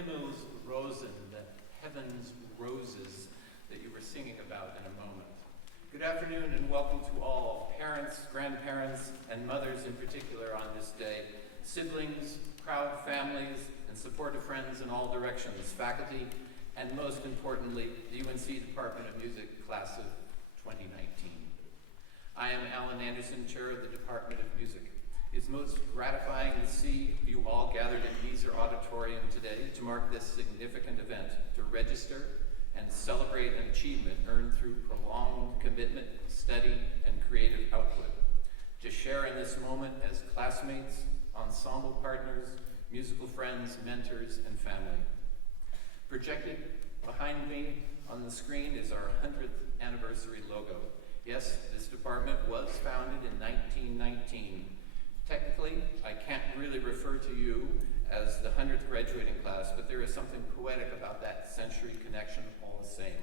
Himmels Rosen, the heaven's roses that you were singing about in a moment. Good afternoon and welcome to all parents, grandparents, and mothers in particular on this day, siblings, proud families, and supportive friends in all directions, faculty, and most importantly, the UNC Department of Music class of 2019. I am Alan Anderson, chair of the Department of Music. It's most gratifying to see you all gathered in Meeser Auditorium today to mark this significant event, to register and celebrate an achievement earned through prolonged commitment, study, and creative output. To share in this moment as classmates, ensemble partners, musical friends, mentors, and family. Projected behind me on the screen is our 100th anniversary logo. Yes, this department was founded in 1919. Technically, I can't really refer to you as the 100th graduating class, but there is something poetic about that century connection all the same.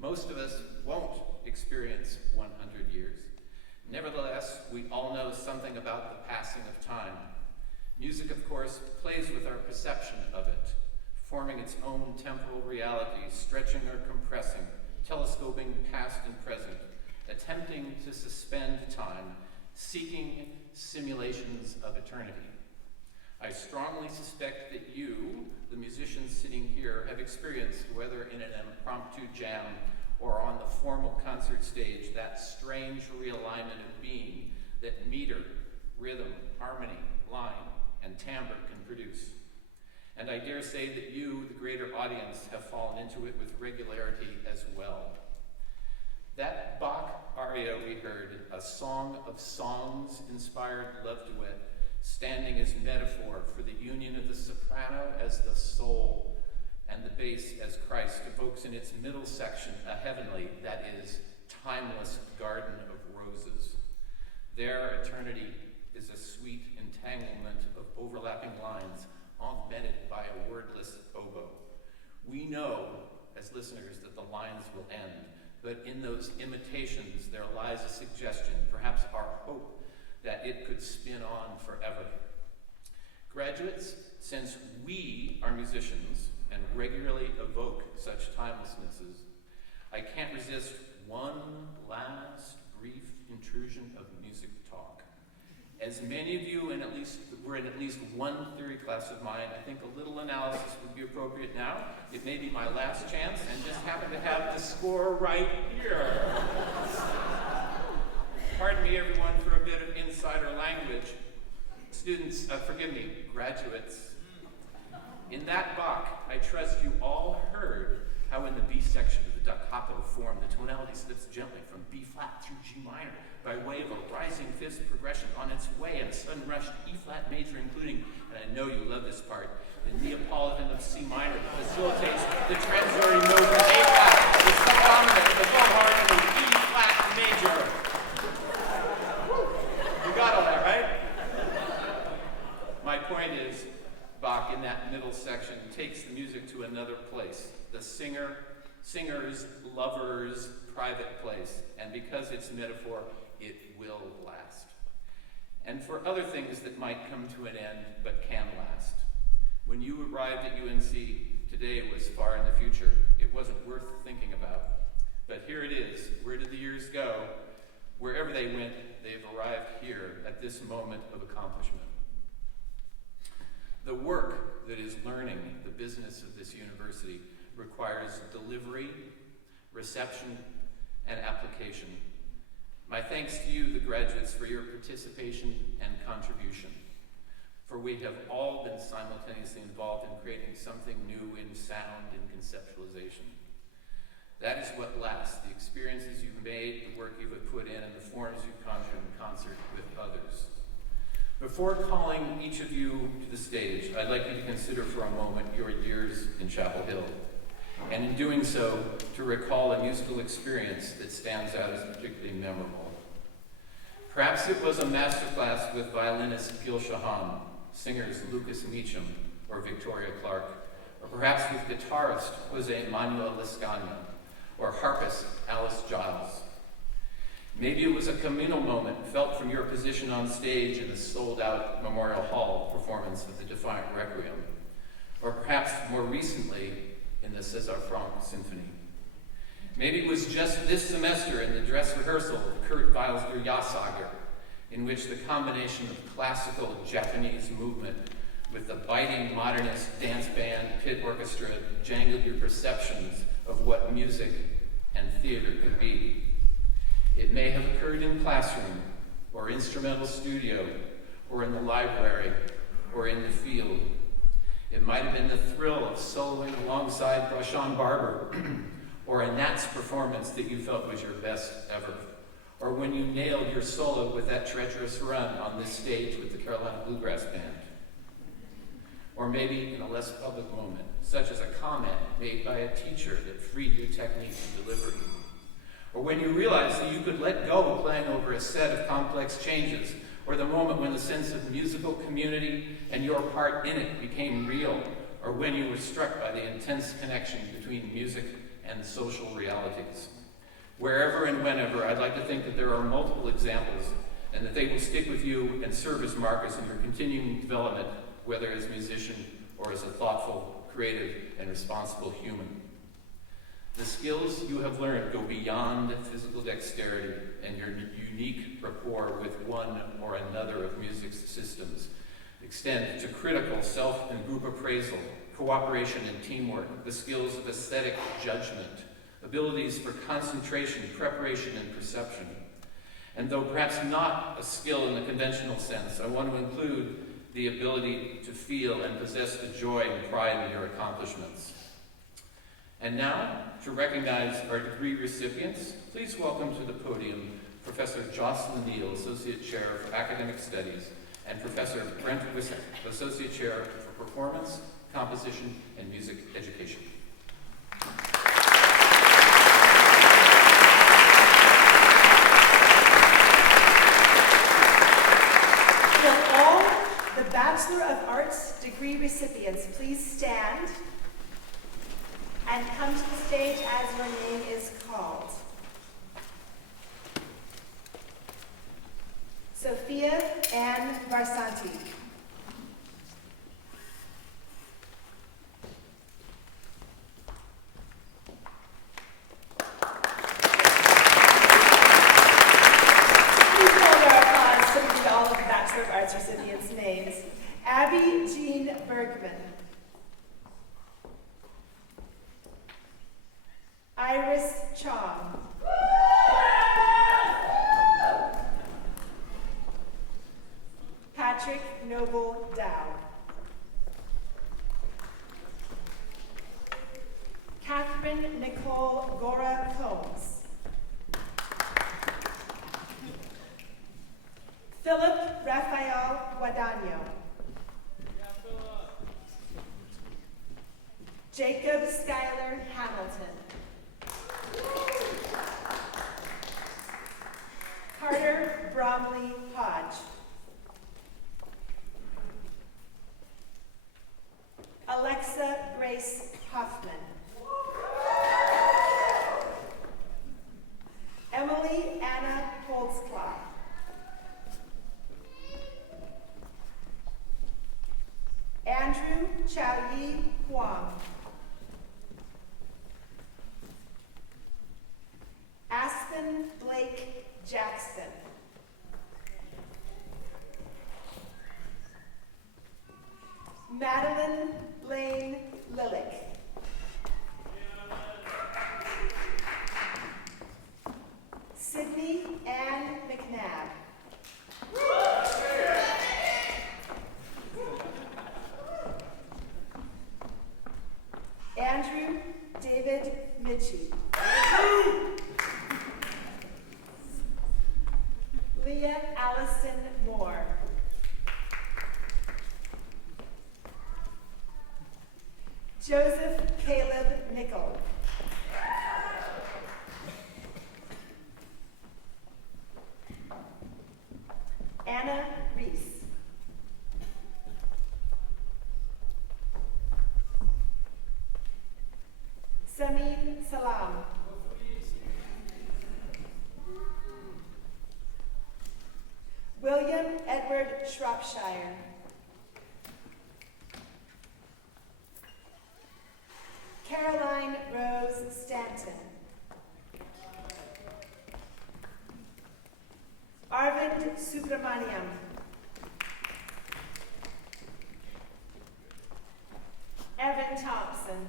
Most of us won't experience 100 years. Nevertheless, we all know something about the passing of time. Music, of course, plays with our perception of it, forming its own temporal reality, stretching or compressing, telescoping past and present, attempting to suspend time, seeking simulations of eternity. I strongly suspect that you, the musicians sitting here, have experienced, whether in an impromptu jam or on the formal concert stage, that strange realignment of being that meter, rhythm, harmony, line, and timbre can produce. And I dare say that you, the greater audience, have fallen into it with regularity as well. That Bach aria we heard, a song of songs-inspired love duet, standing as metaphor for the union of the soprano as the soul and the bass as Christ, evokes in its middle section a heavenly, that is, timeless garden of roses. There, eternity is a sweet entanglement of overlapping lines, augmented by a wordless oboe. We know, as listeners, that the lines will end, but in those imitations there lies a suggestion, perhaps our hope, that it could spin on forever. Graduates, since we are musicians and regularly evoke such timelessnesses, I can't resist one last brief intrusion of music talk. As many of you were in at least one theory class of mine, I think a little analysis would be appropriate now. It may be my last chance, and just happen to have the score right here. Pardon me, everyone, for a bit of insider language. Students, forgive me, graduates. In that Bach, I trust you all heard how in the B section of the da capo form, the tonality slips gently from B flat through G minor by way of a rising fifth progression on its way in a sudden rush to E flat major, including, and I know you love this part, the Neapolitan of C minor that facilitates the transitory note of A flat, the subdominant, the bow harmony of E flat major. You got all that, right? My point is, Bach, in that middle section, takes the music to another place, the singer's, lover's private place, and because it's metaphor, it will last. And for other things that might come to an end, but can last. When you arrived at UNC, today was far in the future. It wasn't worth thinking about. But here it is. Where did the years go? Wherever they went, they've arrived here at this moment of accomplishment. The work that is learning the business of this university requires delivery, reception, and application. My thanks to you, the graduates, for your participation and contribution. For we have all been simultaneously involved in creating something new in sound and conceptualization. That is what lasts, the experiences you've made, the work you have put in, and the forms you've conjured in concert with others. Before calling each of you to the stage, I'd like you to consider for a moment your years in Chapel Hill, and in doing so, to recall a musical experience that stands out as particularly memorable. Perhaps it was a masterclass with violinist Gil Shahan, singers Lucas Meacham or Victoria Clark, or perhaps with guitarist Jose Manuel Lescano, or harpist Alice Giles. Maybe it was a communal moment felt from your position on stage in the sold-out Memorial Hall performance of the Defiant Requiem. or perhaps more recently in the César Franck Symphony. Maybe it was just this semester in the dress rehearsal of Kurt Weil's Ja Sager, in which the combination of classical Japanese movement with the biting modernist dance band pit orchestra jangled your perceptions of what music and theater could be. It may have occurred in classroom, or instrumental studio, or in the library, or in the field. It might have been the thrill of soloing alongside Rashawn Barber, or a Nats performance that you felt was your best ever, or when you nailed your solo with that treacherous run on this stage with the Carolina Bluegrass Band. Or maybe in a less public moment, such as a comment made by a teacher that freed your technique and delivery. Or when you realized that you could let go of playing over a set of complex changes, or the moment when the sense of musical community and your part in it became real, or when you were struck by the intense connection between music and social realities. Wherever and whenever, I'd like to think that there are multiple examples and that they will stick with you and serve as markers in your continuing development, whether as a musician or as a thoughtful, creative, and responsible human. The skills you have learned go beyond physical dexterity and your unique rapport with one or another of music's systems. Extend to critical self and group appraisal, cooperation and teamwork, the skills of aesthetic judgment, abilities for concentration, preparation, and perception. And though perhaps not a skill in the conventional sense, I want to include the ability to feel and possess the joy and pride in your accomplishments. And now, to recognize our degree recipients, please welcome to the podium Professor Jocelyn Neal, Associate Chair for Academic Studies, and Professor Brent Wissack, Associate Chair for Performance, Composition, and Music Education. Will all the Bachelor of Arts degree recipients please stand and come to the stage as your name is called. Sophia Ann Varsanti. Please hold our applause to read all of the Bachelor of Arts recipients' names. Abby Jean Bergman. Iris Chong. Patrick Noble Dow. Catherine Nicole Gora Combs. Philip Rafael Guadagno. Jacob Schuyler Hamilton. Carter Bromley Hodge. Alexa Grace Hoffman. Emily Anna Holtzclaw. Andrew Chao-Yi Huang. Aspen Blake Jackson. Madeline Lane Lillick. Sydney Ann McNabb. Andrew David Mitchie. Leah Allison Moore. Joseph Caleb Nickel. Anna Reese. Samin Salam. William Edward Shropshire. Caroline Rose Stanton. Arvind Subramaniam. Evan Thompson.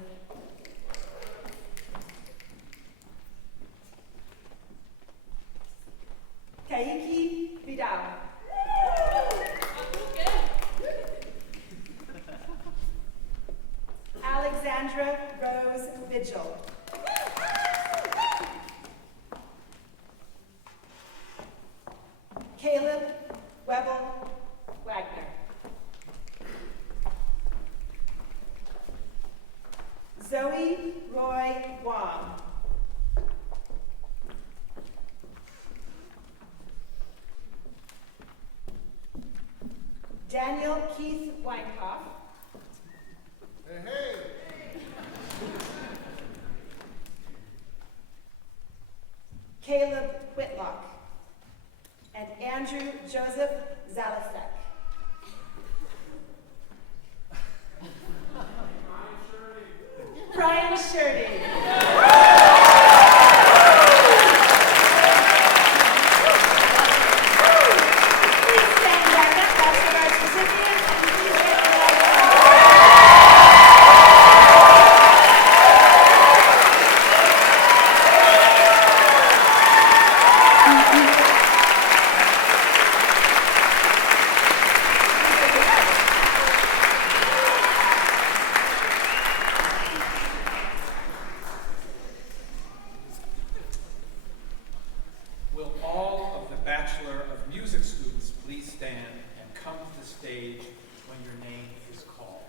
Kaiki Vidal. Alexandra Rose Vigil. Caleb Webble Wagner. Zoe Roy Wong. Daniel Keith Weinkoff. Hey. Caleb Whitlock. And Andrew Joseph Zalasek. Brian Shirley. Please stand back up, Bachelor of Arts recipients, and please get Will all of the Bachelor of Music students please stand and come to the stage when your name is called.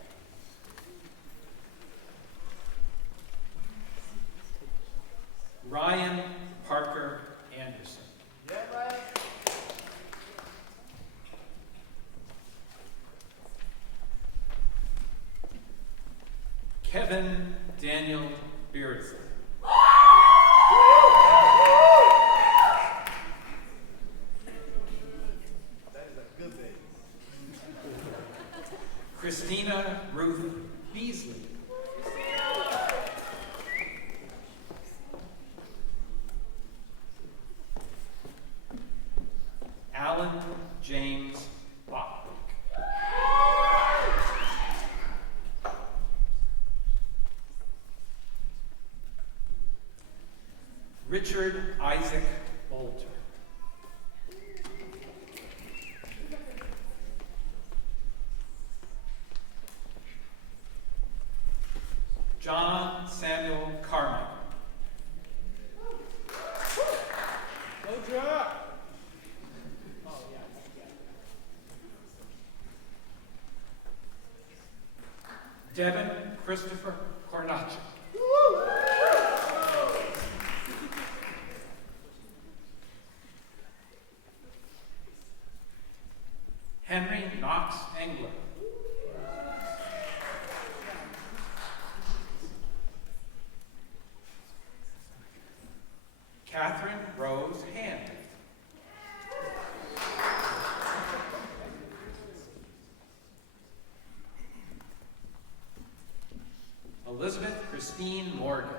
Ryan Parker Anderson. Kevin Daniel Beardsley. That is a good thing. Christina Ruth Beasley. Alan James Bachwick. Richard Isaac Bolter. John Samuel Carmichael. Go drop. Devin Christopher Cornacci. Henry Knox Engler. Catherine Rose Hand. Elizabeth Christine Morgan.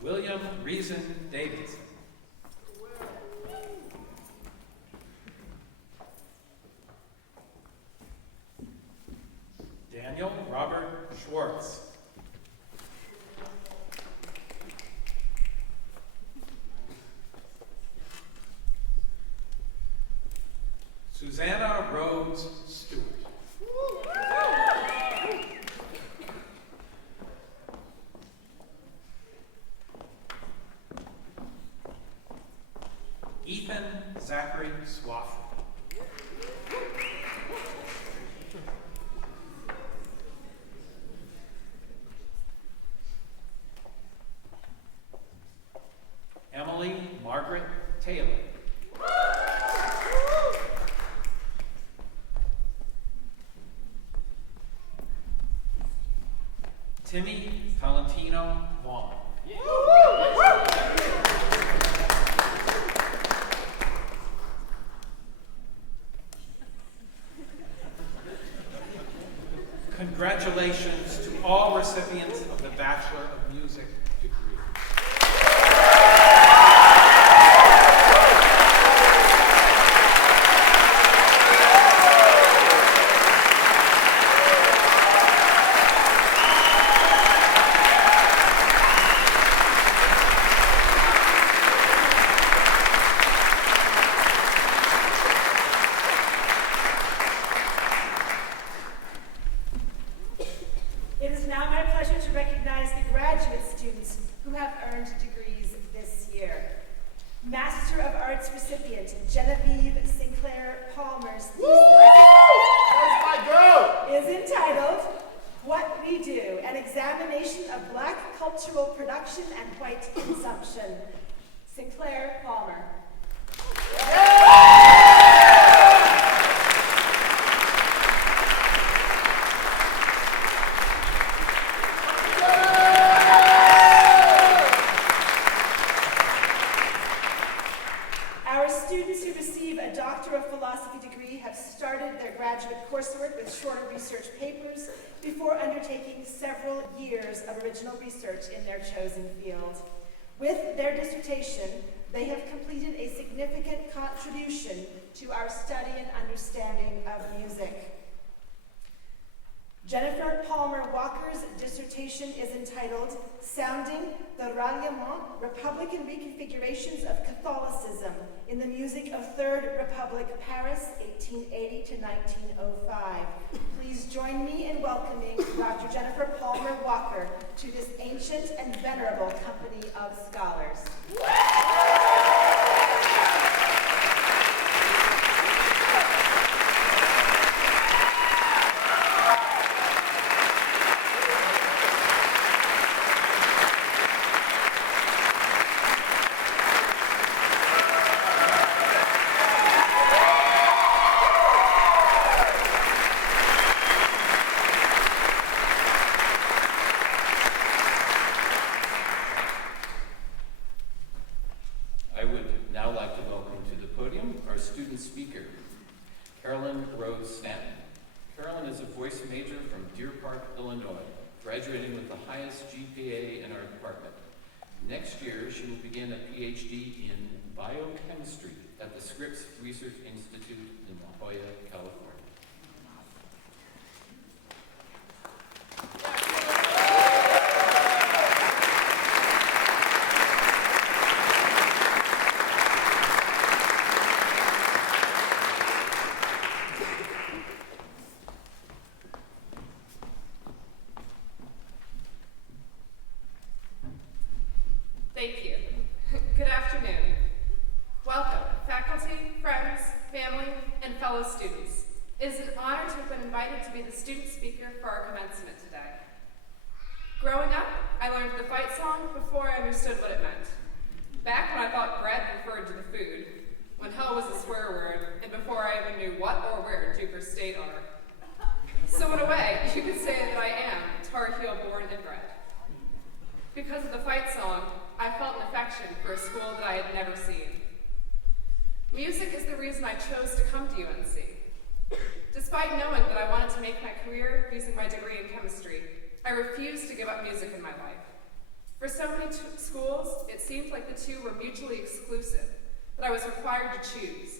William Reason Davidson. Daniel Robert Schwartz. Susanna Rhodes Stewart. Ethan Zachary Swafford. Emily Margaret Taylor. Timmy Valentino Vaughn. Congratulations to all recipients of the Bachelor of Music degree. It is now my pleasure to recognize the graduate students who have earned degrees this year. Master of Arts recipient Genevieve Sinclair Palmer's That's my girl! is entitled What We Do, an examination of Black cultural production and white consumption. Sinclair Palmer. Our students who receive a Doctor of Philosophy degree have started their graduate coursework with shorter research papers before undertaking several years of original research in their chosen field. With their dissertation, they have completed a significant contribution to our study and understanding of music. Jennifer Palmer Walker's dissertation is entitled Sounding the Ralliement, Republican Reconfigurations of Catholicism in the Music of Third Republic, Paris, 1880 to 1905. Please join me in welcoming Dr. Jennifer Palmer Walker to this ancient and venerable company of scholars. I would now like to welcome to the podium our student speaker, Carolyn Rose Stanton. Carolyn is a voice major from Deer Park, Illinois, graduating with the highest GPA in our department. Next year, she will begin a PhD in biochemistry at the Scripps Research Institute in La Jolla, California. Thank you. Good afternoon. Welcome, faculty, friends, family, and fellow students. It is an honor to have been invited to be the student speaker for our commencement today. Growing up, I learned the fight song before I understood what it meant. Back when I thought bread referred to the food, when hell was a swear word, and before I even knew what or where Duke or State are. So in a way, you could say that I am Tar Heel born and bred. Because of the fight song, I felt an affection for a school that I had never seen. Music is the reason I chose to come to UNC. Despite knowing that I wanted to make my career using my degree in chemistry, I refused to give up music in my life. For so many schools, it seemed like the two were mutually exclusive, that I was required to choose.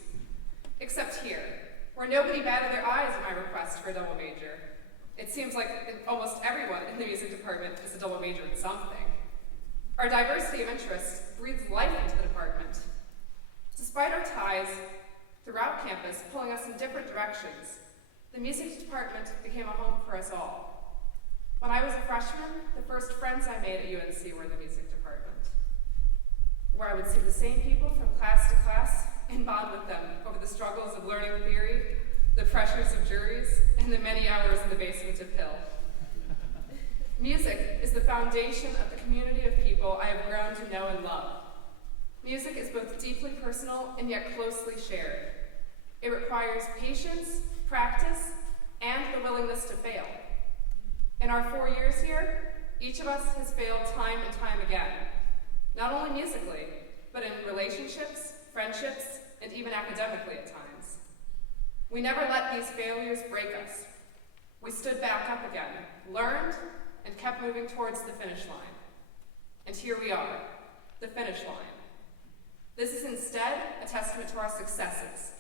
Except here, where nobody batted their eyes at my request for a double major. It seems like almost everyone in the music department is a double major in something. Our diversity of interests breathes life into the department. Despite our ties throughout campus pulling us in different directions, the music department became a home for us all. When I was a freshman, the first friends I made at UNC were in the music department, where I would see the same people from class to class and bond with them over the struggles of learning theory, the pressures of juries, and the many hours in the basement of Hill. Music is the foundation of the community of people I have grown to know and love. Music is both deeply personal and yet closely shared. It requires patience, practice, and the willingness to fail. In our 4 years here, each of us has failed time and time again, not only musically, but in relationships, friendships, and even academically at times. We never let these failures break us. We stood back up again, learned, and kept moving towards the finish line. And here we are, the finish line. This is instead a testament to our successes.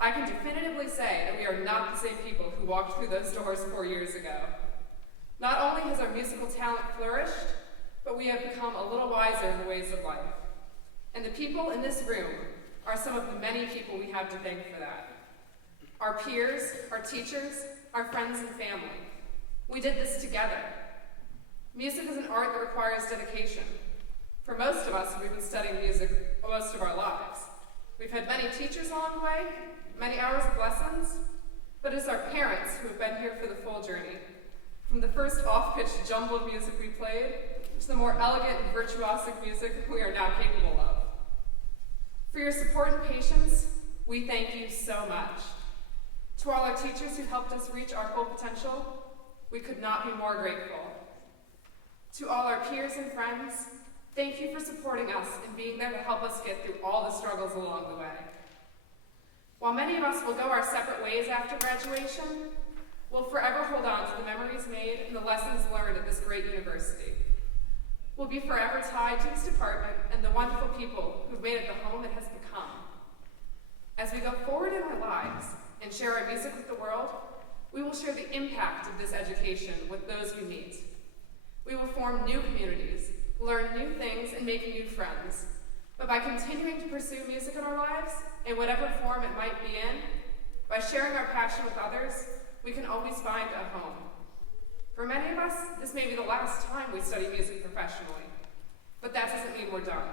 I can definitively say that we are not the same people who walked through those doors 4 years ago. Not only has our musical talent flourished, but we have become a little wiser in the ways of life. And the people in this room are some of the many people we have to thank for that. Our peers, our teachers, our friends and family. We did this together. Music is an art that requires dedication. For most of us, we've been studying music most of our lives. We've had many teachers along the way, many hours of lessons, but it's our parents who have been here for the full journey. From the first off-pitch jumble of music we played, to the more elegant and virtuosic music we are now capable of. For your support and patience, we thank you so much. To all our teachers who helped us reach our full potential, we could not be more grateful. To all our peers and friends, thank you for supporting us and being there to help us get through all the struggles along the way. While many of us will go our separate ways after graduation, we'll forever hold on to the memories made and the lessons learned at this great university. We'll be forever tied to this department and the wonderful people who've made it the home it has become. As we go forward in our lives and share our music with the world, we will share the impact of this education with those we meet. We will form new communities, learn new things, and make new friends. But by continuing to pursue music in our lives, in whatever form it might be in, by sharing our passion with others, we can always find a home. For many of us, this may be the last time we study music professionally, but that doesn't mean we're done.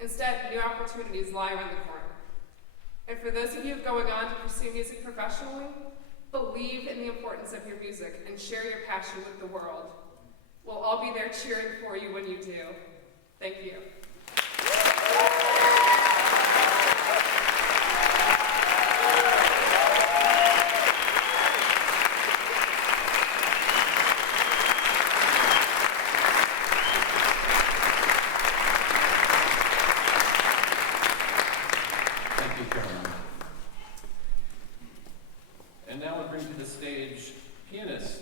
Instead, new opportunities lie around the corner. And for those of you going on to pursue music professionally, believe in the importance of your music and share your passion with the world. We'll all be there cheering for you when you do. Thank you. Thank you, Caroline. And now we bring to the stage pianist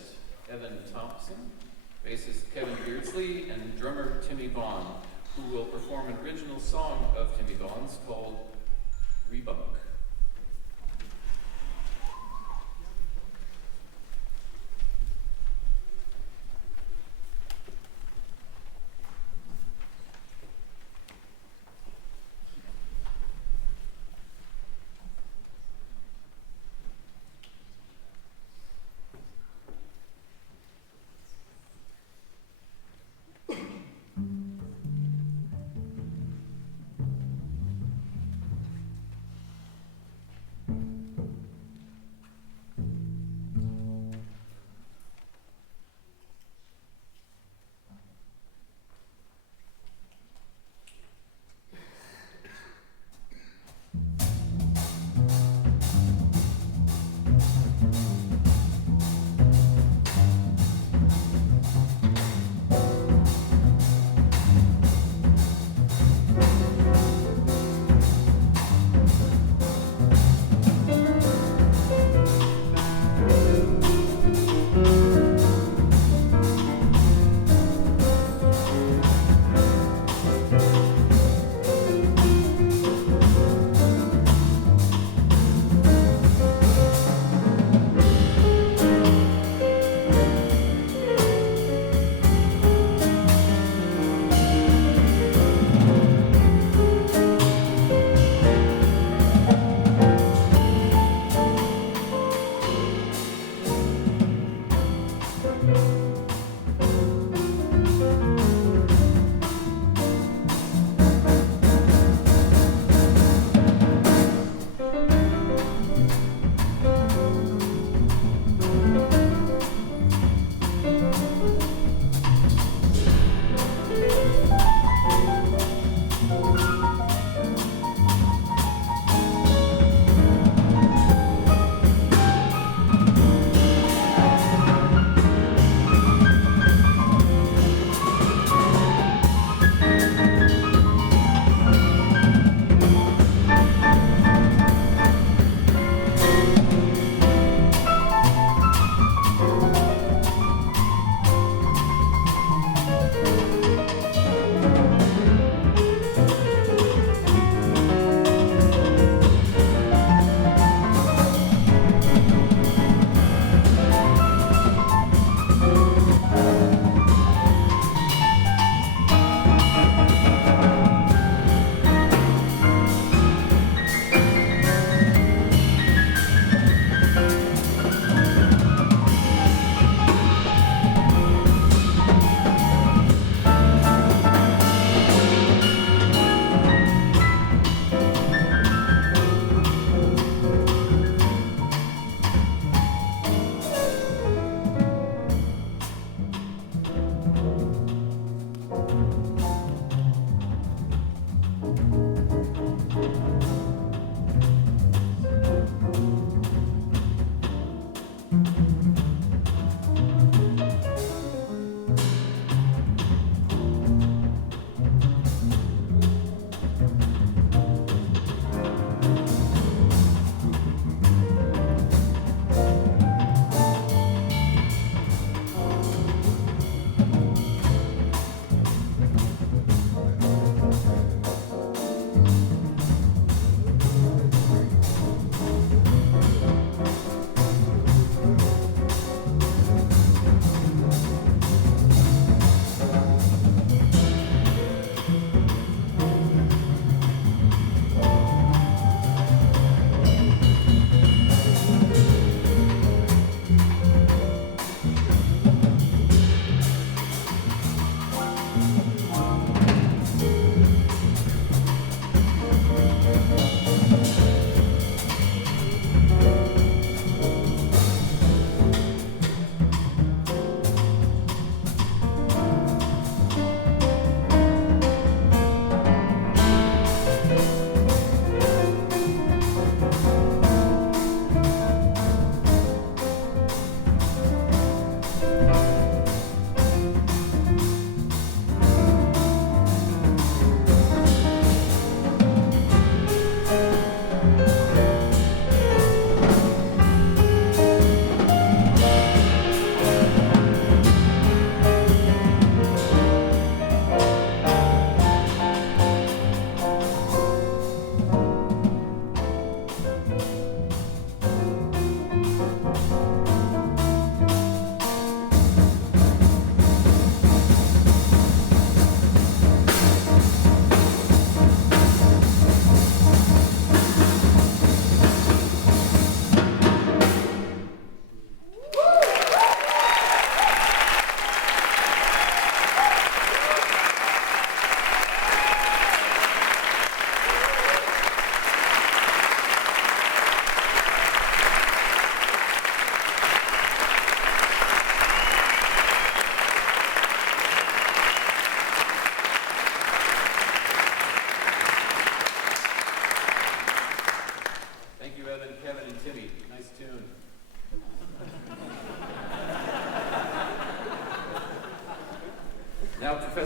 Evan Thompson, bassist Kevin Beardsley, and drummer Timmy Vaughn, who will perform an original song of Timmy Vaughn's called Rebunk.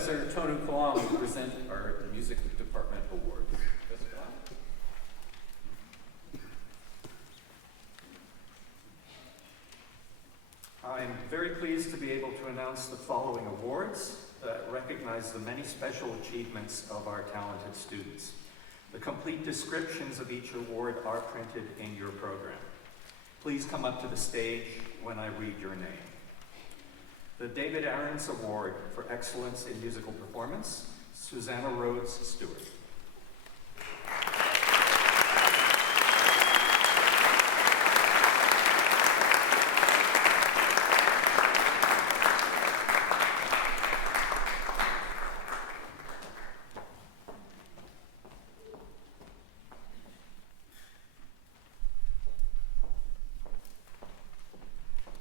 Professor Tonu Kalam will present our Music Department Award. Professor Kalam? I'm very pleased to be able to announce the following awards that recognize the many special achievements of our talented students. The complete descriptions of each award are printed in your program. Please come up to the stage when I read your name. The David Aarons Award for Excellence in Musical Performance, Susanna Rhodes Stewart.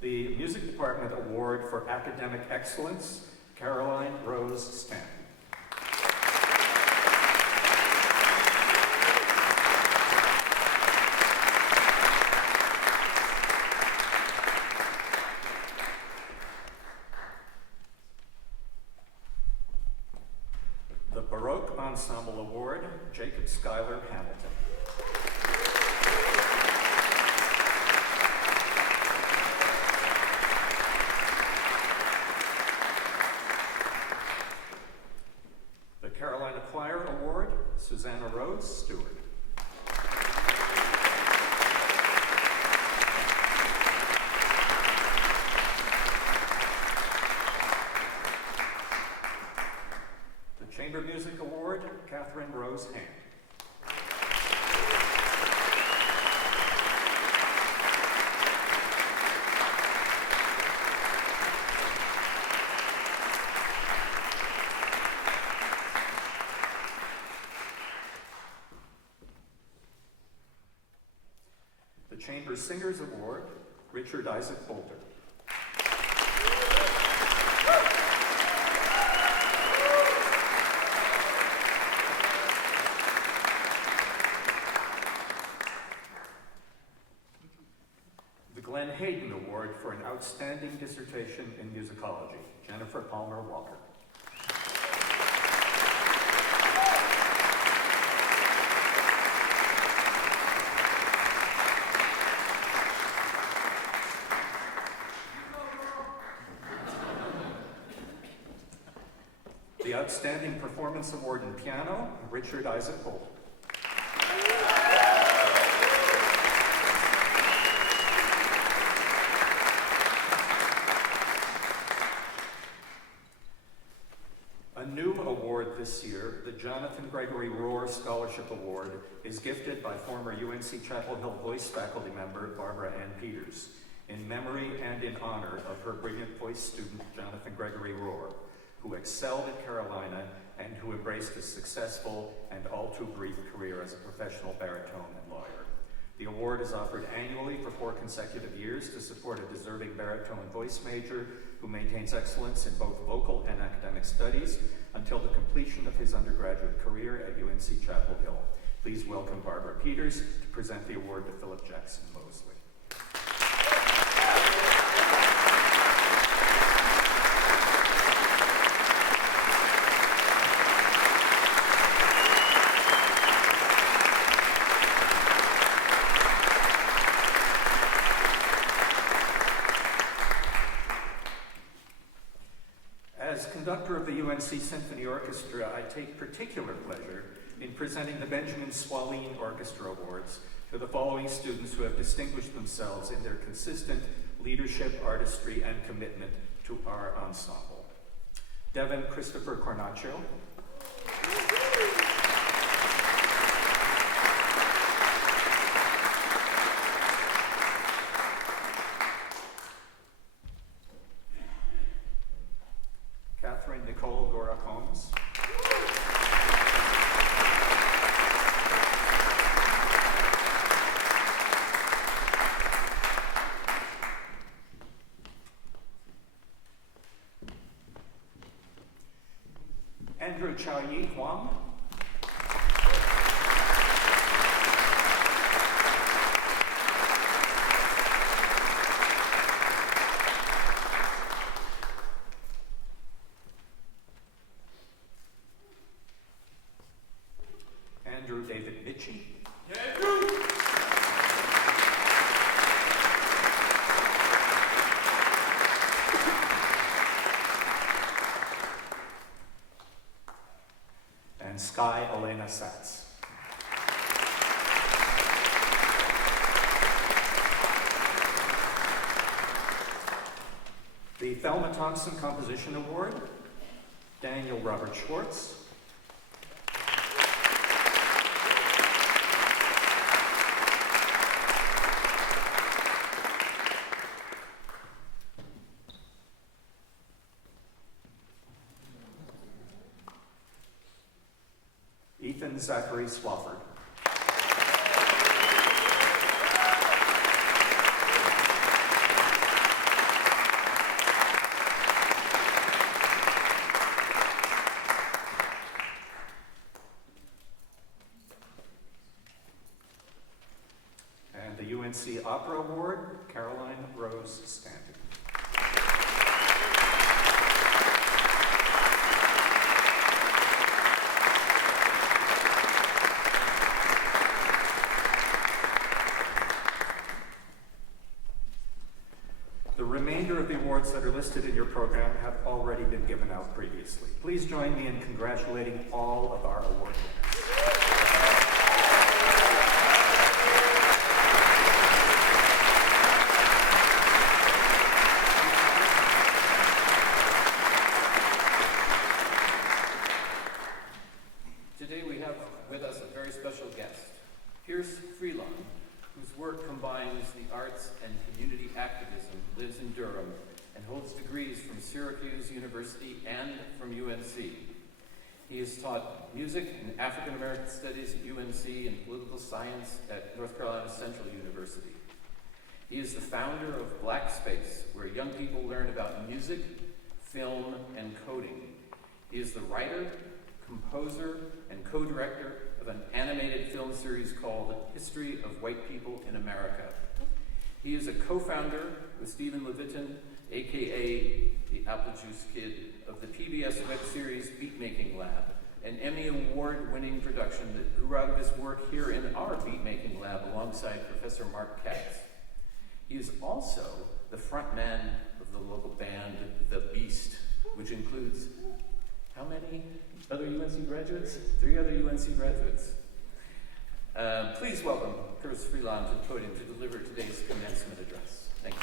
The Music Department Award for Academic Excellence, Caroline Rose Stanton. The Baroque Ensemble Award, Jacob Schuyler Hamilton. Carolina Choir Award, Susanna Rhodes Stewart. The Chamber Music Award, Catherine Rose Hand. Chamber Singers Award, Richard Isaac Bolter. The Glenn Hayden Award for an Outstanding Dissertation in Musicology, Jennifer Palmer Walker. The Outstanding Performance Award in Piano, Richard Isaac Bolter. A new award this year, the Jonathan Gregory Rohr Scholarship Award, is gifted by former UNC Chapel Hill voice faculty member Barbara Ann Peters, in memory and in honor of her brilliant voice student, Jonathan Gregory Rohr, who excelled at Carolina and who embraced a successful and all too brief career as a professional baritone and lawyer. The award is offered annually for 4 consecutive years to support a deserving baritone voice major who maintains excellence in both vocal and academic studies until the completion of his undergraduate career at UNC Chapel Hill. Please welcome Barbara Peters to present the award to Philip Jackson Mosley. As conductor of the UNC Symphony Orchestra, I take particular pleasure in presenting the Benjamin Swalene Orchestra Awards to the following students who have distinguished themselves in their consistent leadership, artistry, and commitment to our ensemble. Devin Christopher Cornaccio. Catherine Nicole Gora Combs. Andrew Chao-Yi Huang. Andrew David Mitchie. And Sky Elena Satz. The Thelma Thompson Composition Award, Daniel Robert Schwartz. Ethan Zachary Swafford. And the UNC Opera Award, Caroline Rose Stanton. The remainder of the awards that are listed in your program have already been given out previously. Please join me in congratulating all of our award winners. Today we have with us a very special guest, Pierce Freelon, whose work combines the arts and community activism, lives in Durham, and holds degrees from Syracuse University and from UNC. He has taught music and African American studies at UNC and political science at North Carolina Central University. He is the founder of Black Space, where young people learn about music, film, and coding. He is the writer, composer, and co-director of an animated film series called History of White People in America. He is a co-founder with Stephen Levitin, aka the Apple Juice Kid, of the PBS web series Beatmaking Lab, an Emmy Award-winning production that grew out of his work here in our Beatmaking Lab alongside Professor Mark Katz. He is also the frontman of the local band The Beast, which includes how many other UNC graduates? 3 other UNC graduates. Please welcome Pierce Freelon to the podium to deliver today's commencement address. Thank you.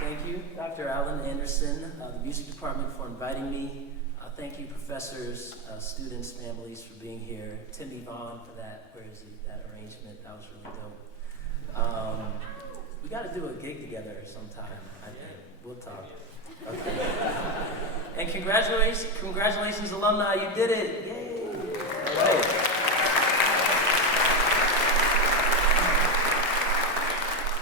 Thank you, Dr. Alan Anderson, the music department, for inviting me. Thank you, professors, students, families, for being here. Tim Yvonne for that, that arrangement, that was really dope. We got to do a gig together sometime, I think. We'll talk. Okay. And congratulations, alumni, you did it. Yay. All right.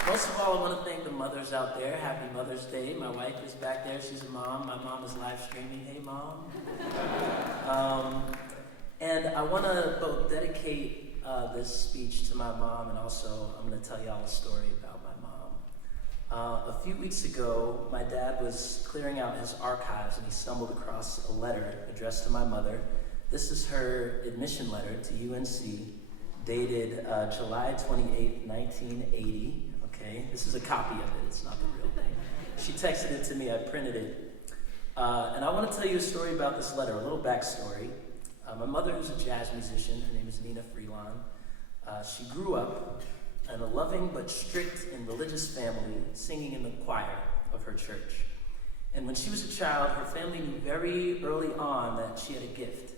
Most of all, I want to thank the mothers out there. Happy Mother's Day. My wife is back there. She's a mom. My mom is live streaming. Hey, Mom. And I want to both dedicate this speech to my mom, and also I'm going to tell y'all a story about my mom. A few weeks ago, my dad was clearing out his archives, and he stumbled across a letter addressed to my mother. This is her admission letter to UNC, dated July 28, 1980. Okay, this is a copy of it, it's not the real thing. She texted it to me, I printed it. And I want to tell you a story about this letter, a little backstory. My mother was a jazz musician, her name is Nina Freelon. She grew up in a loving but strict and religious family, singing in the choir of her church. And when she was a child, her family knew very early on that she had a gift.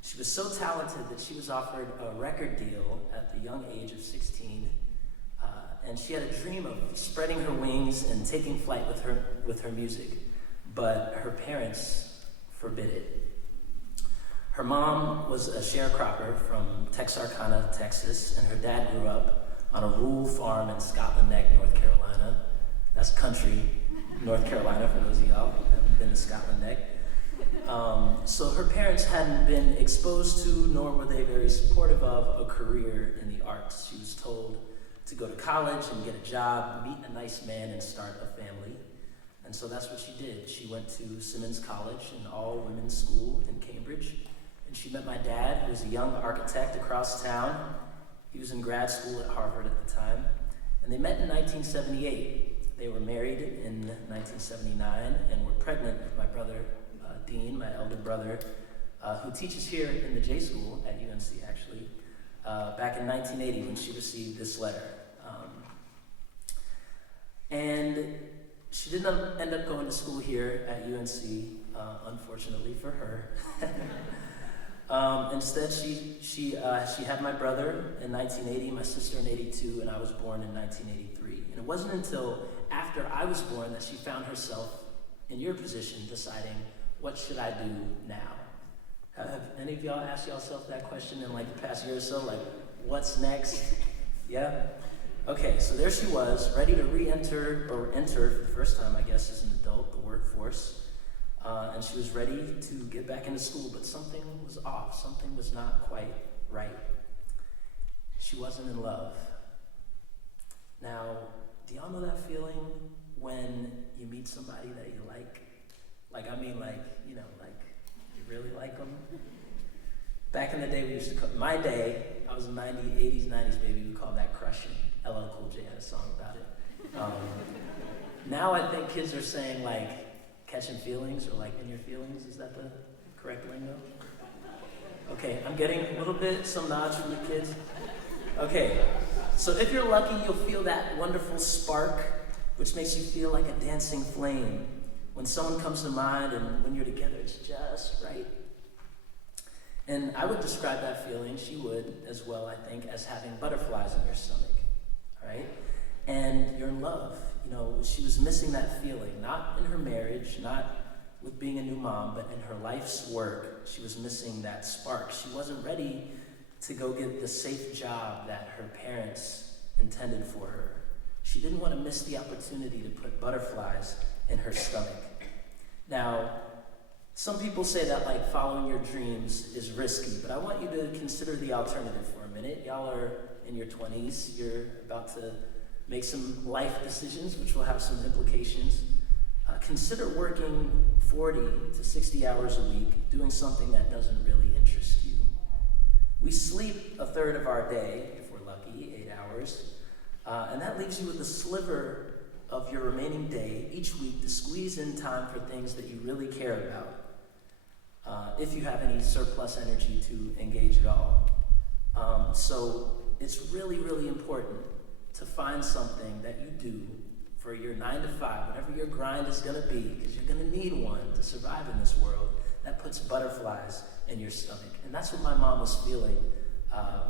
She was so talented that she was offered a record deal at the young age of 16. And she had a dream of spreading her wings and taking flight with her music, but her parents forbid it. Her mom was a sharecropper from Texarkana, Texas, and her dad grew up on a rural farm in Scotland Neck, North Carolina. That's country, North Carolina, for those of y'all who haven't been to Scotland Neck. So her parents hadn't been exposed to, nor were they very supportive of, a career in the arts. She was told to go to college and get a job, meet a nice man, and start a family. And so that's what she did. She went to Simmons College, an all-women's school in Cambridge, and she met my dad, who was a young architect across town. He was in grad school at Harvard at the time, and they met in 1978. They were married in 1979 and were pregnant with my brother, Dean, my elder brother, who teaches here in the J School at UNC, actually, back in 1980 when she received this letter. And she did not end up going to school here at UNC, unfortunately for her. Instead, she had my brother in 1980, my sister in 82, and I was born in 1983. And it wasn't until after I was born that she found herself in your position deciding, what should I do now? Have any of y'all asked yourself that question in like the past year or so? Like, what's next? Yeah? Okay, so there she was, ready to re-enter, or enter for the first time, I guess, as an adult, the workforce. And she was ready to get back into school, but something was off. Something was not quite right. She wasn't in love. Now, do y'all know that feeling when you meet somebody that you like? Like, you really like them? Back in the day, we used to call, my day, I was a 80s, 90s baby, we called that crushing. LL Cool J had a song about it. Now I think kids are saying like, catching feelings or like in your feelings, is that the correct lingo? Okay, I'm getting a little bit, some nods from the kids. Okay, so if you're lucky, you'll feel that wonderful spark, which makes you feel like a dancing flame. When someone comes to mind and when you're together, it's just right. And I would describe that feeling, she would as well, I think, as having butterflies in your stomach, right? And you're in love. You know, she was missing that feeling, not in her marriage, not with being a new mom, but in her life's work. She was missing that spark. She wasn't ready to go get the safe job that her parents intended for her. She didn't want to miss the opportunity to put butterflies in her stomach. Now, some people say that like following your dreams is risky, but I want you to consider the alternative for a minute. Y'all are in your 20s, you're about to make some life decisions, which will have some implications. Consider working 40 to 60 hours a week, doing something that doesn't really interest you. We sleep a third of our day, if we're lucky, 8 hours, and that leaves you with a sliver of your remaining day each week to squeeze in time for things that you really care about, if you have any surplus energy to engage at all. So it's really, really important to find something that you do for your 9 to 5, whatever your grind is going to be, because you're going to need one to survive in this world, that puts butterflies in your stomach. And that's what my mom was feeling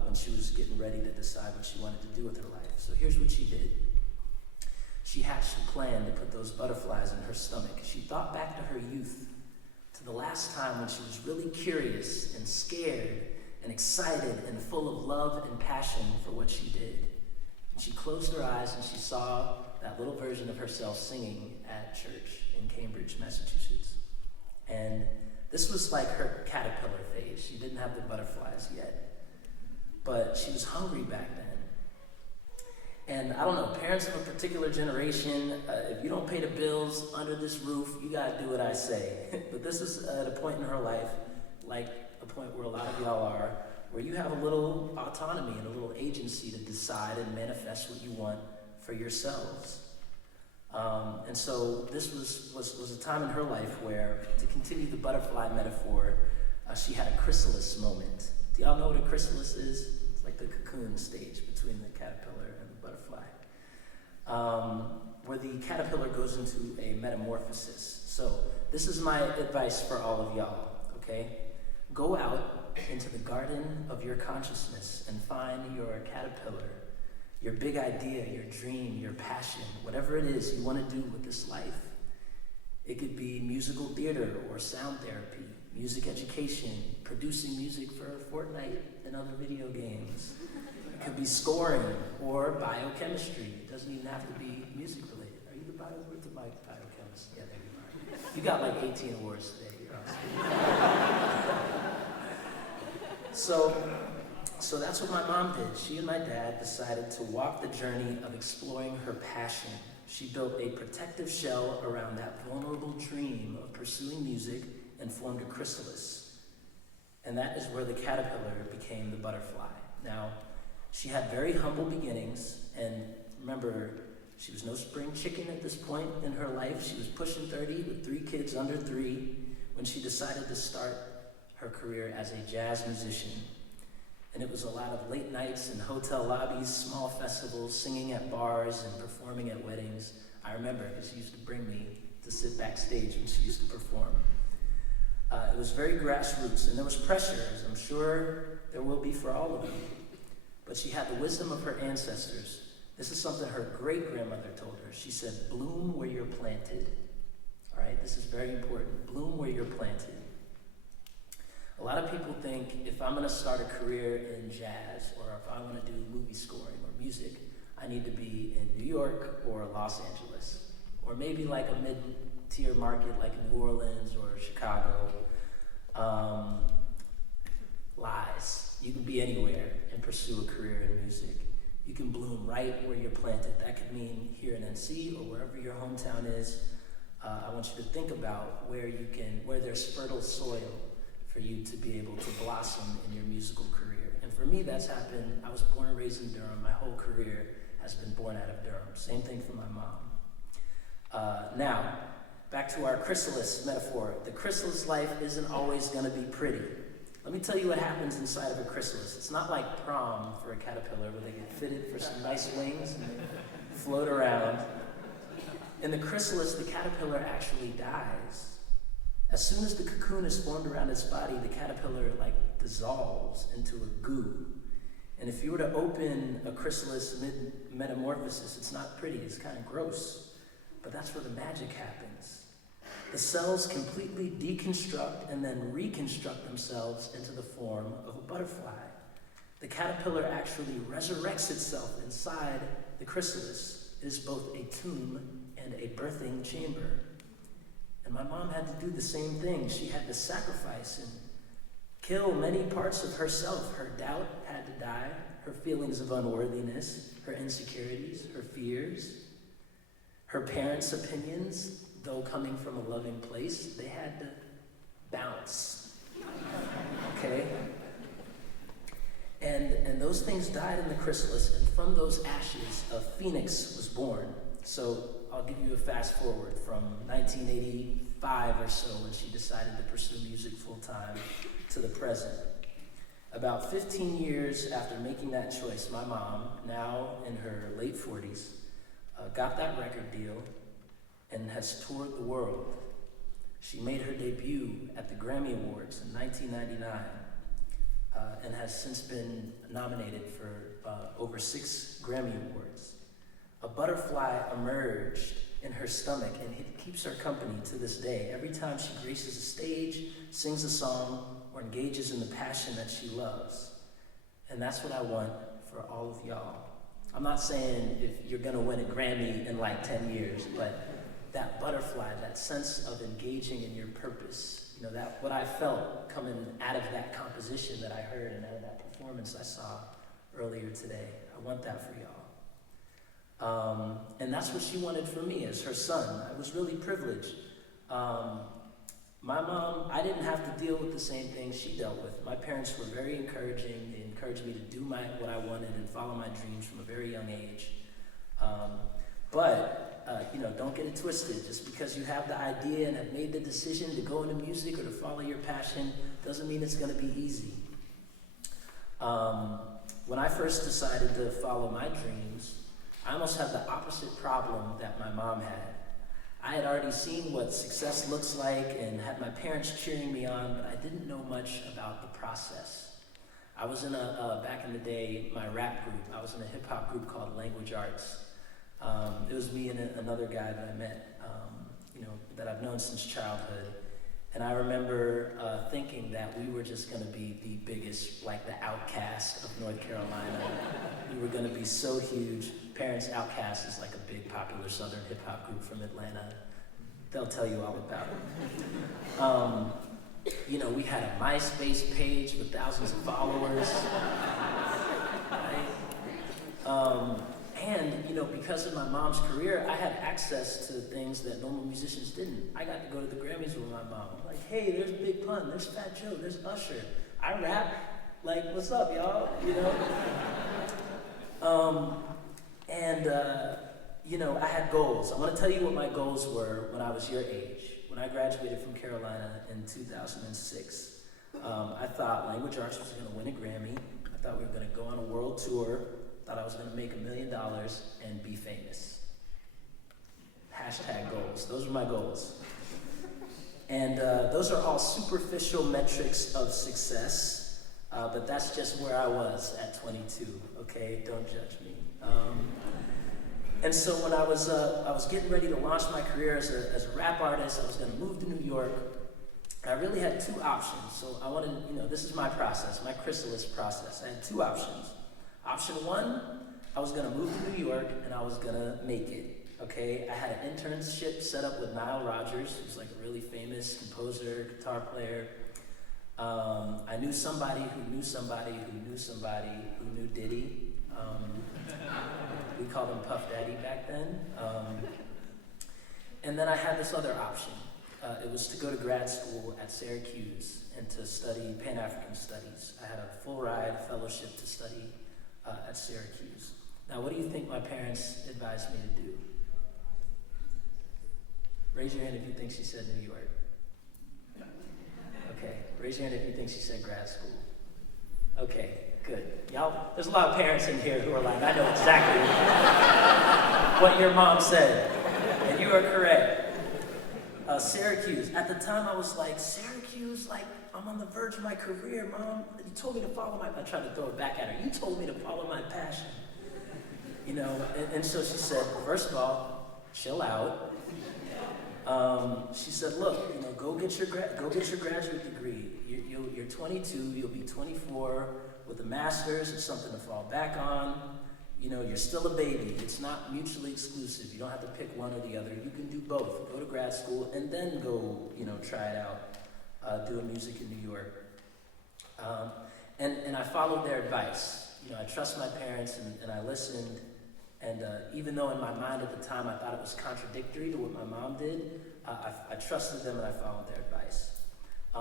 when she was getting ready to decide what she wanted to do with her life. So here's what she did. She hatched a plan to put those butterflies in her stomach. She thought back to her youth, to the last time when she was really curious and scared and excited and full of love and passion for what she did. And she closed her eyes and she saw that little version of herself singing at church in Cambridge, Massachusetts. And this was like her caterpillar phase. She didn't have the butterflies yet, but she was hungry back then. And I don't know, parents of a particular generation, if you don't pay the bills under this roof, you gotta do what I say. But this is at a point in her life, like a point where a lot of y'all are, where you have a little autonomy and a little agency to decide and manifest what you want for yourselves. And so this was a time in her life where, to continue the butterfly metaphor, she had a chrysalis moment. Do y'all know what a chrysalis is? It's like the cocoon stage between the caterpillar and the butterfly, where the caterpillar goes into a metamorphosis. So this is my advice for all of y'all, okay? Go out into the garden of your consciousness and find your caterpillar, your big idea, your dream, your passion, whatever it is you want to do with this life. It could be musical theater or sound therapy, music education, producing music for Fortnite and other video games. It could be scoring or biochemistry. It doesn't even have to be music related. Are you the biochemist? Yeah, there you are. You got like 18 awards today. You're awesome. So So that's what my mom did. She and my dad decided to walk the journey of exploring her passion. She built a protective shell around that vulnerable dream of pursuing music and formed a chrysalis. And that is where the caterpillar became the butterfly. Now, she had very humble beginnings, and remember, she was no spring chicken at this point in her life. She was pushing 30 with 3 kids under 3 when she decided to start her career as a jazz musician. And it was a lot of late nights in hotel lobbies, small festivals, singing at bars, and performing at weddings. I remember because she used to bring me to sit backstage when she used to perform. It was very grassroots, and there was pressure, as I'm sure there will be for all of you. But she had the wisdom of her ancestors. This is something her great-grandmother told her. She said, bloom where you're planted. All right, this is very important. Bloom where you're planted. A lot of people think if I'm going to start a career in jazz, or if I want to do movie scoring or music, I need to be in New York or Los Angeles, or maybe like a mid-tier market like New Orleans or Chicago. Lies. You can be anywhere and pursue a career in music. You can bloom right where you're planted. That could mean here in NC or wherever your hometown is. I want you to think about where there's fertile soil for you to be able to blossom in your musical career. And for me, that's happened. I was born and raised in Durham. My whole career has been born out of Durham. Same thing for my mom. Now, back to our chrysalis metaphor. The chrysalis life isn't always going to be pretty. Let me tell you what happens inside of a chrysalis. It's not like prom for a caterpillar where they get fitted for some nice wings and they float around. In the chrysalis, the caterpillar actually dies. As soon as the cocoon is formed around its body, the caterpillar dissolves into a goo. And if you were to open a chrysalis mid-metamorphosis, it's not pretty, it's kind of gross. But that's where the magic happens. The cells completely deconstruct and then reconstruct themselves into the form of a butterfly. The caterpillar actually resurrects itself inside the chrysalis. It is both a tomb and a birthing chamber. And my mom had to do the same thing. She had to sacrifice and kill many parts of herself. Her doubt had to die, her feelings of unworthiness, her insecurities, her fears, her parents' opinions, though coming from a loving place, they had to bounce. Okay? And those things died in the chrysalis, and from those ashes, a phoenix was born. So I'll give you a fast forward from 1985 or so, when she decided to pursue music full time, to the present. About 15 years after making that choice, my mom, now in her late 40s, got that record deal and has toured the world. She made her debut at the Grammy Awards in 1999 and has since been nominated for over 6 Grammy Awards. A butterfly emerged in her stomach, and it keeps her company to this day. Every time she graces a stage, sings a song, or engages in the passion that she loves. And that's what I want for all of y'all. I'm not saying if you're gonna win a Grammy in 10 years, but that butterfly, that sense of engaging in your purpose, that what I felt coming out of that composition that I heard and out of that performance I saw earlier today. I want that for y'all. And that's what she wanted for me as her son. I was really privileged. My mom, I didn't have to deal with the same things she dealt with. My parents were very encouraging. They encouraged me to do what I wanted and follow my dreams from a very young age. But don't get it twisted. Just because you have the idea and have made the decision to go into music or to follow your passion doesn't mean it's going to be easy. When I first decided to follow my dreams, I almost had the opposite problem that my mom had. I had already seen what success looks like and had my parents cheering me on, but I didn't know much about the process. I was in back in the day, my rap group, I was in a hip hop group called Language Arts. It was me and another guy that I met, that I've known since childhood. And I remember thinking that we were just gonna be the biggest, the outcast of North Carolina. We were gonna be so huge. Parents Outcast is a big popular Southern hip hop group from Atlanta. They'll tell you all about it. We had a MySpace page with thousands of followers. Right? Because of my mom's career, I had access to things that normal musicians didn't. I got to go to the Grammys with my mom. Like, hey, there's Big Pun, there's Fat Joe, there's Usher. I rap. Like, what's up, y'all? I had goals. I want to tell you what my goals were when I was your age. When I graduated from Carolina in 2006, I thought language arts was going to win a Grammy. I thought we were going to go on a world tour. I thought I was going to make $1 million and be famous. Hashtag goals. Those are my goals. And those are all superficial metrics of success, but that's just where I was at 22, okay? Don't judge me. And so when I was getting ready to launch my career as a rap artist, I was going to move to New York. I really had two options. So I wanted, this is my process, my chrysalis process. I had two options. Option one, I was going to move to New York and I was going to make it, okay? I had an internship set up with Nile Rodgers, who's like a really famous composer, guitar player. I knew somebody who knew somebody who knew somebody who knew Diddy. We called him Puff Daddy back then. And then I had this other option. It was to go to grad school at Syracuse and to study Pan-African studies. I had a full ride fellowship to study at Syracuse. Now, what do you think my parents advised me to do? Raise your hand if you think she said New York. Okay, raise your hand if you think she said grad school. Okay, good. Y'all, there's a lot of parents in here who are like, I know exactly what your mom said, and you are correct. Syracuse, at the time I was like, Syracuse, like, I'm on the verge of my career, Mom. You told me to follow I tried to throw it back at her. You told me to follow my passion. And so she said, first of all, chill out. She said, look, go get your graduate degree. You're 22, you'll be 24 with a master's. It's something to fall back on. You're still a baby. It's not mutually exclusive. You don't have to pick one or the other. You can do both. Go to grad school and then go, try it out, doing music in New York. And I followed their advice. I trust my parents and I listened. And even though in my mind at the time I thought it was contradictory to what my mom did, I trusted them and I followed their advice.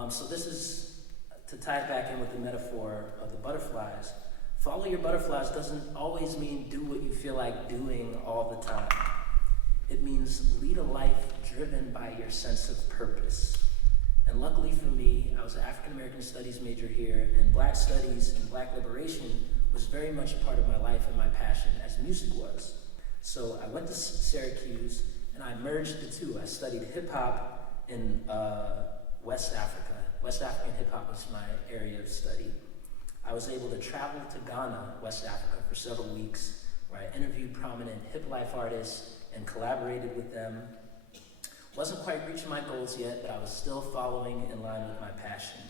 So this is to tie it back in with the metaphor of the butterflies. Follow your butterflies doesn't always mean do what you feel like doing all the time. It means lead a life driven by your sense of purpose. And luckily for me, I was an African American studies major here, and Black studies and Black liberation was very much a part of my life and my passion, as music was. So I went to Syracuse, and I merged the two. I studied hip-hop in West Africa. West African hip-hop was my area of study. I was able to travel to Ghana, West Africa, for several weeks, where I interviewed prominent hip life artists and collaborated with them. Wasn't quite reaching my goals yet, but I was still following in line with my passion.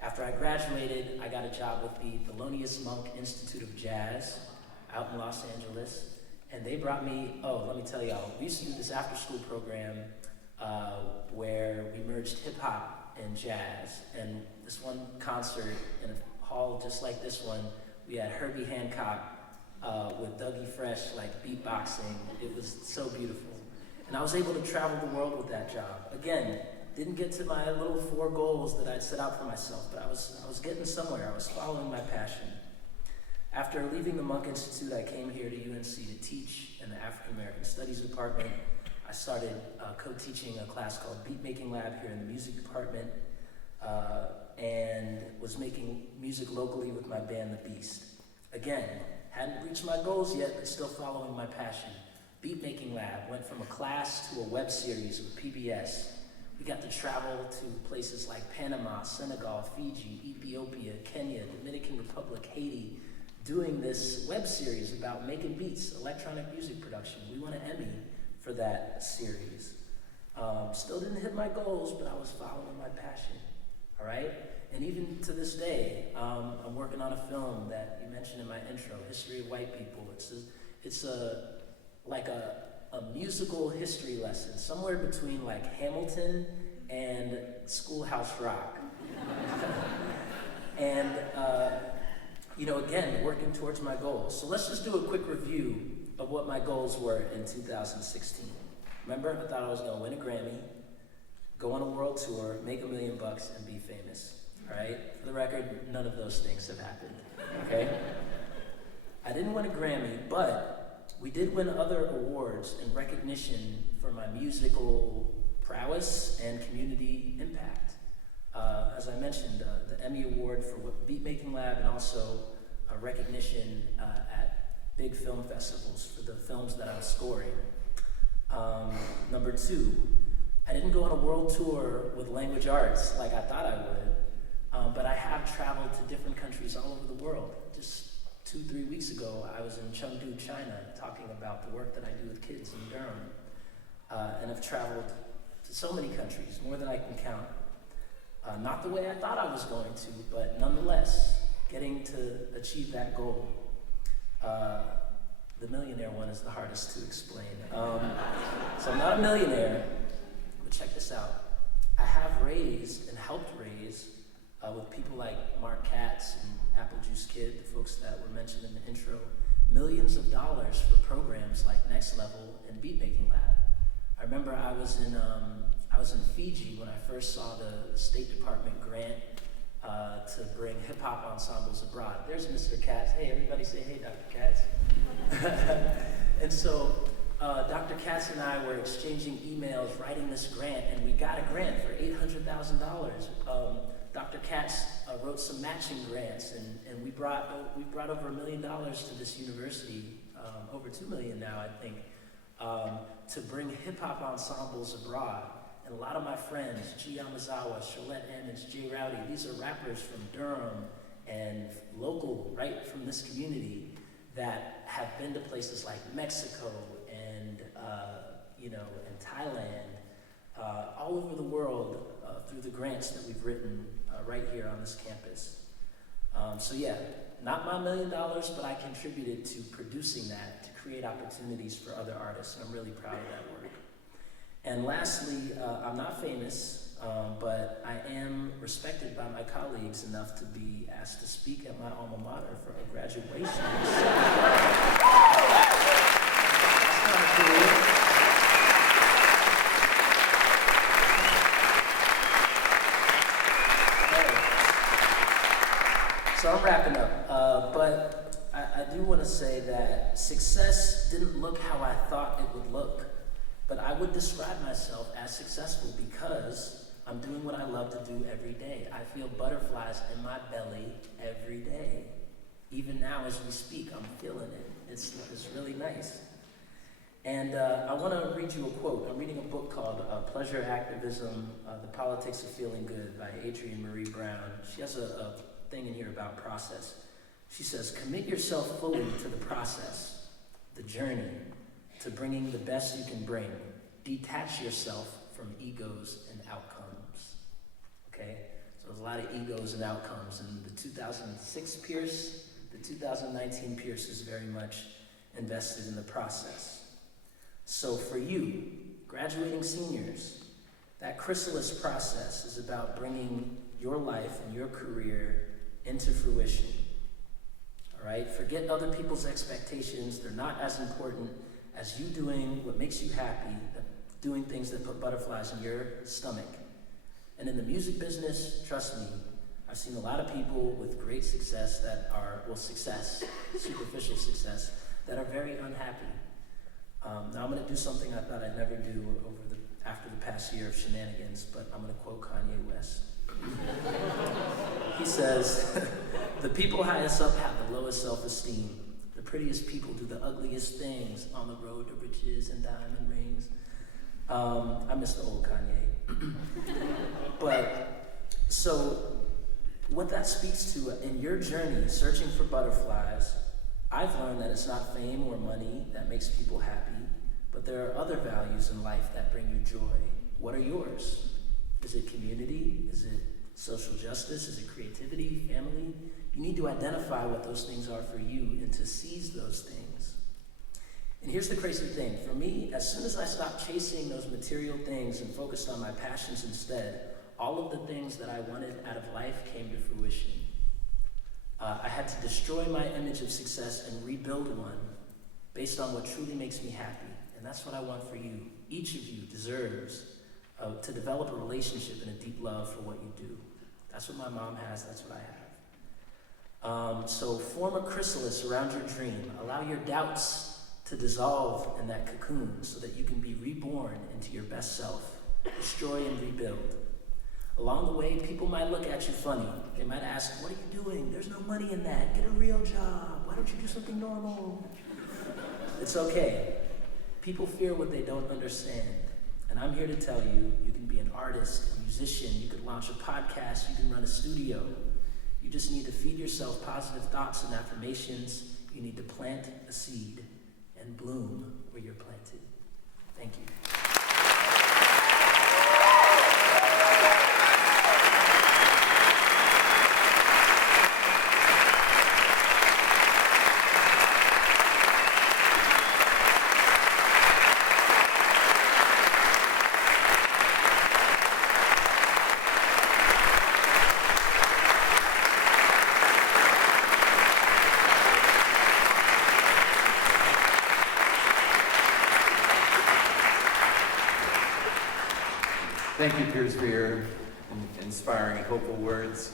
After I graduated, I got a job with the Thelonious Monk Institute of Jazz out in Los Angeles, and they brought me, let me tell y'all, we used to do this after-school program where we merged hip-hop and jazz, and this one concert in a hall just like this one, we had Herbie Hancock with Dougie Fresh beatboxing. It was so beautiful. And I was able to travel the world with that job. Again, didn't get to my little 4 goals that I'd set out for myself, but I was getting somewhere. I was following my passion. After leaving the Monk Institute, I came here to UNC to teach in the African American Studies department. I started co-teaching a class called Beat Making Lab here in the music department, and was making music locally with my band, The Beast. Again, hadn't reached my goals yet, but still following my passion. Beat Making Lab went from a class to a web series with PBS. We got to travel to places like Panama, Senegal, Fiji, Ethiopia, Kenya, Dominican Republic, Haiti, doing this web series about making beats, electronic music production. We won an Emmy for that series. Still didn't hit my goals, but I was following my passion, all right? And even to this day, I'm working on a film that you mentioned in my intro, History of White People. It's a musical history lesson, somewhere between Hamilton and Schoolhouse Rock. And, again, working towards my goals. So let's just do a quick review of what my goals were in 2016. Remember, I thought I was going to win a Grammy, go on a world tour, make $1 million, and be famous. All right? For the record, none of those things have happened. Okay? I didn't win a Grammy, but we did win other awards in recognition for my musical prowess and community impact. As I mentioned, the Emmy Award for Beatmaking Lab, and also a recognition at big film festivals for the films that I was scoring. Number 2, I didn't go on a world tour with language arts like I thought I would, but I have traveled to different countries all over the world. Just 2-3 weeks ago, I was in Chengdu, China, talking about the work that I do with kids in Durham, and I've traveled to so many countries, more than I can count. Not the way I thought I was going to, but nonetheless, getting to achieve that goal. The millionaire one is the hardest to explain. So I'm not a millionaire, but check this out. I have raised and helped raise, with people like Mark Katz and Apple Juice Kid, the folks that were mentioned in the intro, millions of dollars for programs like Next Level and Beatmaking Lab. I remember I was in Fiji when I first saw the State Department grant to bring hip-hop ensembles abroad. There's Mr. Katz. Hey, everybody say hey, Dr. Katz. And so Dr. Katz and I were exchanging emails, writing this grant, and we got a grant for $800,000. Dr. Katz wrote some matching grants, and we brought over $1 million to this university, over $2 million now, I think, to bring hip-hop ensembles abroad. And a lot of my friends, G. Yamazawa, Charlotte Emmons, Jay Rowdy, these are rappers from Durham and local, right from this community, that have been to places like Mexico and and Thailand, all over the world through the grants that we've written right here on this campus. So yeah, not my $1 million, but I contributed to producing that to create opportunities for other artists, and I'm really proud of that work. And lastly, I'm not famous, but I am respected by my colleagues enough to be asked to speak at my alma mater for a graduation. That's kind of cool. So I'm wrapping up, but I do want to say that success didn't look how I thought it would look. But I would describe myself as successful because I'm doing what I love to do every day. I feel butterflies in my belly every day. Even now as we speak, I'm feeling it. It's really nice. And I want to read you a quote. I'm reading a book called Pleasure Activism, The Politics of Feeling Good by Adrienne Marie Brown. She has a thing in here about process. She says, commit yourself fully to the process, the journey, to bringing the best you can bring. Detach yourself from egos and outcomes. Okay? So there's a lot of egos and outcomes. And the 2006 Pierce, the 2019 Pierce is very much invested in the process. So for you, graduating seniors, that chrysalis process is about bringing your life and your career into fruition. All right? Forget other people's expectations. They're not as important as you doing what makes you happy, doing things that put butterflies in your stomach. And in the music business, trust me, I've seen a lot of people with great success superficial success, that are very unhappy. Now I'm going to do something I thought I'd never do after the past year of shenanigans, but I'm going to quote Kanye West. He says, the people highest up have the lowest self-esteem. The prettiest people do the ugliest things on the road to riches and diamond rings. I miss the old Kanye. But, so, what that speaks to, in your journey, searching for butterflies, I've learned that it's not fame or money that makes people happy, but there are other values in life that bring you joy. What are yours? Is it community? Is it social justice? Is it creativity, family? You need to identify what those things are for you and to seize those things. And here's the crazy thing. For me, as soon as I stopped chasing those material things and focused on my passions instead, all of the things that I wanted out of life came to fruition. I had to destroy my image of success and rebuild one based on what truly makes me happy. And that's what I want for you. Each of you deserves to develop a relationship and a deep love for what you do. That's what my mom has, that's what I have. So form a chrysalis around your dream. Allow your doubts to dissolve in that cocoon so that you can be reborn into your best self. Destroy and rebuild. Along the way, people might look at you funny. They might ask, what are you doing? There's no money in that. Get a real job. Why don't you do something normal? It's okay. People fear what they don't understand. And I'm here to tell you, you can be an artist, a musician, you could launch a podcast, you can run a studio. You just need to feed yourself positive thoughts and affirmations. You need to plant a seed and bloom where you're planted. Thank you. Thank you, Piers, for your inspiring and hopeful words.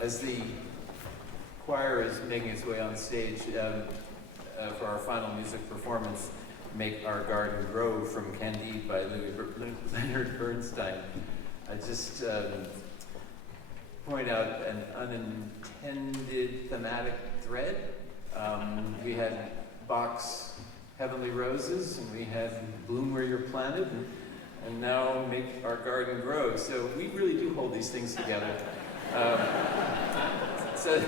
As the choir is making its way on stage for our final music performance, Make Our Garden Grow from Candide by Leonard Bernstein, I just point out an unintended thematic thread. We had Bach's Heavenly Roses, and we had Bloom Where You're Planted, and now Make Our Garden Grow. So we really do hold these things together. So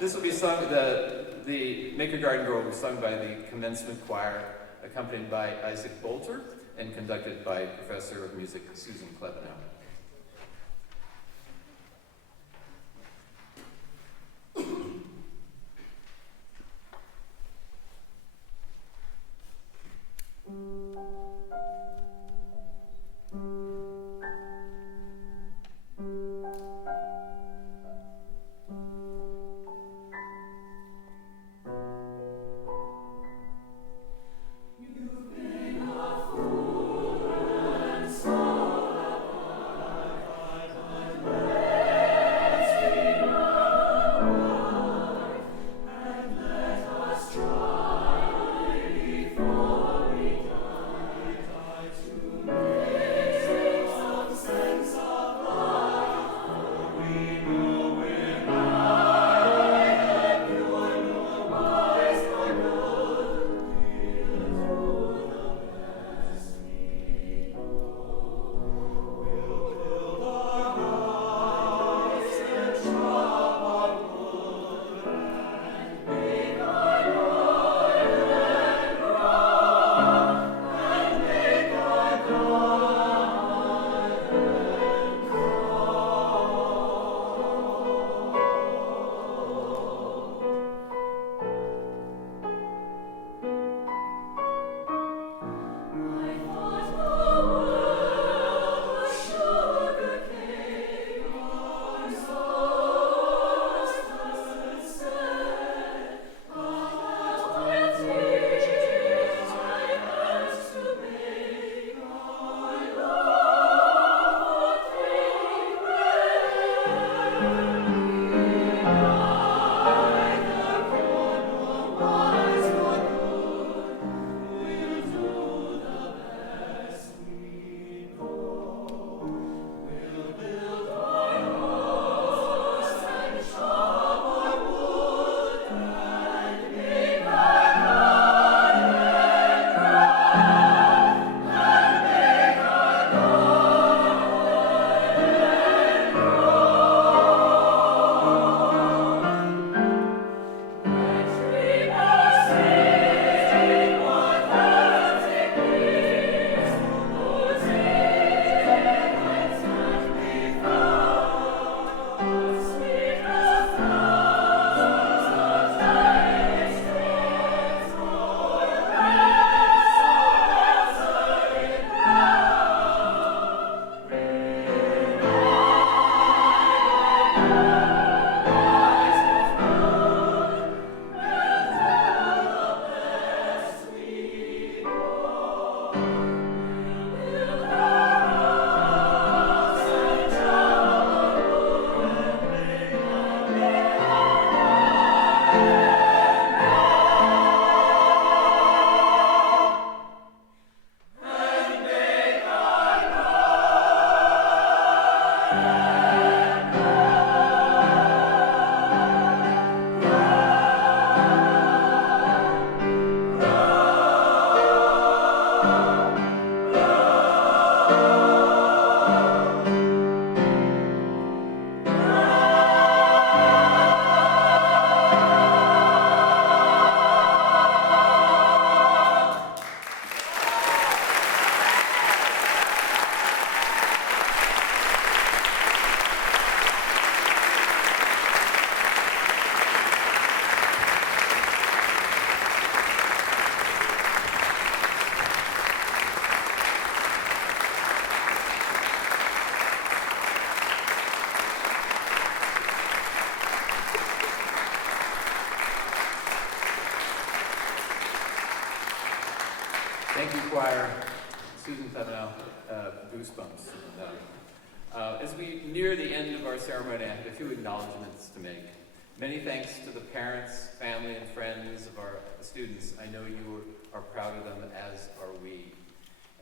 this will be sung, the Make Your Garden Grow will be sung by the commencement choir, accompanied by Isaac Bolter, and conducted by Professor of Music Susan Klebanow. Thank you, choir. Susan Clevenow, goosebumps. As we near the end of our ceremony, I have a few acknowledgments to make. Many thanks to the parents, family, and friends of our students. I know you are proud of them, as are we.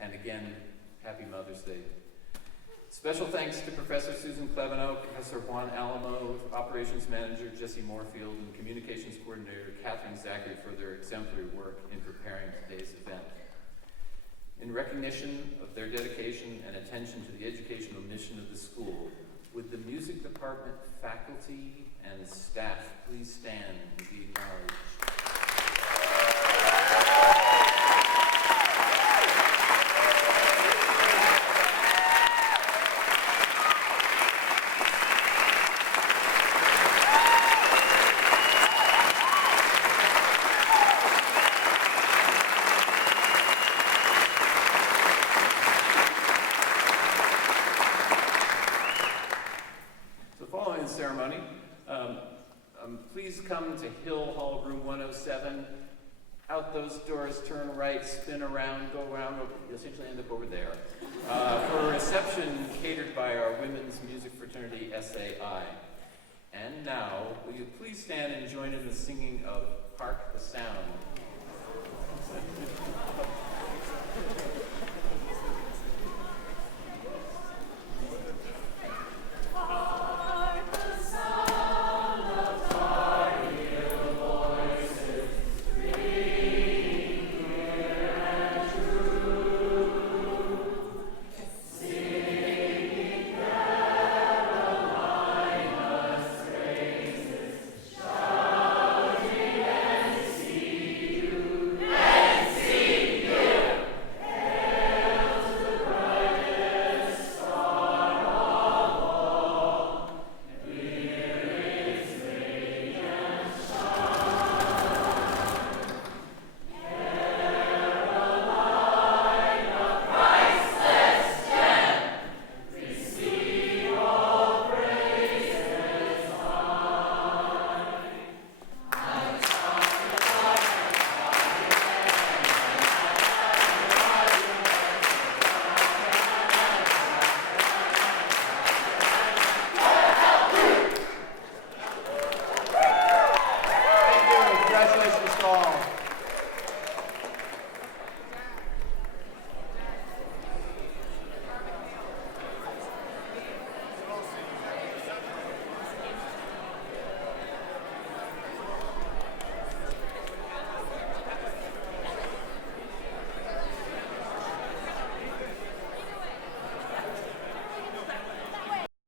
And again, happy Mother's Day. Special thanks to Professor Susan Clevenow, Professor Juan Alamo, Operations Manager Jesse Moorfield, and Communications Coordinator Catherine Zachary for their exemplary work in preparing today's event. In recognition of their dedication and attention to the educational mission of the school, would the music department faculty and staff please stand and be acknowledged? Ceremony. Please come to Hill Hall, room 107. Out those doors, turn right, spin around, go around, you'll essentially end up over there. For a reception catered by our women's music fraternity, SAI. And now, will you please stand and join in the singing of Hark the Sound?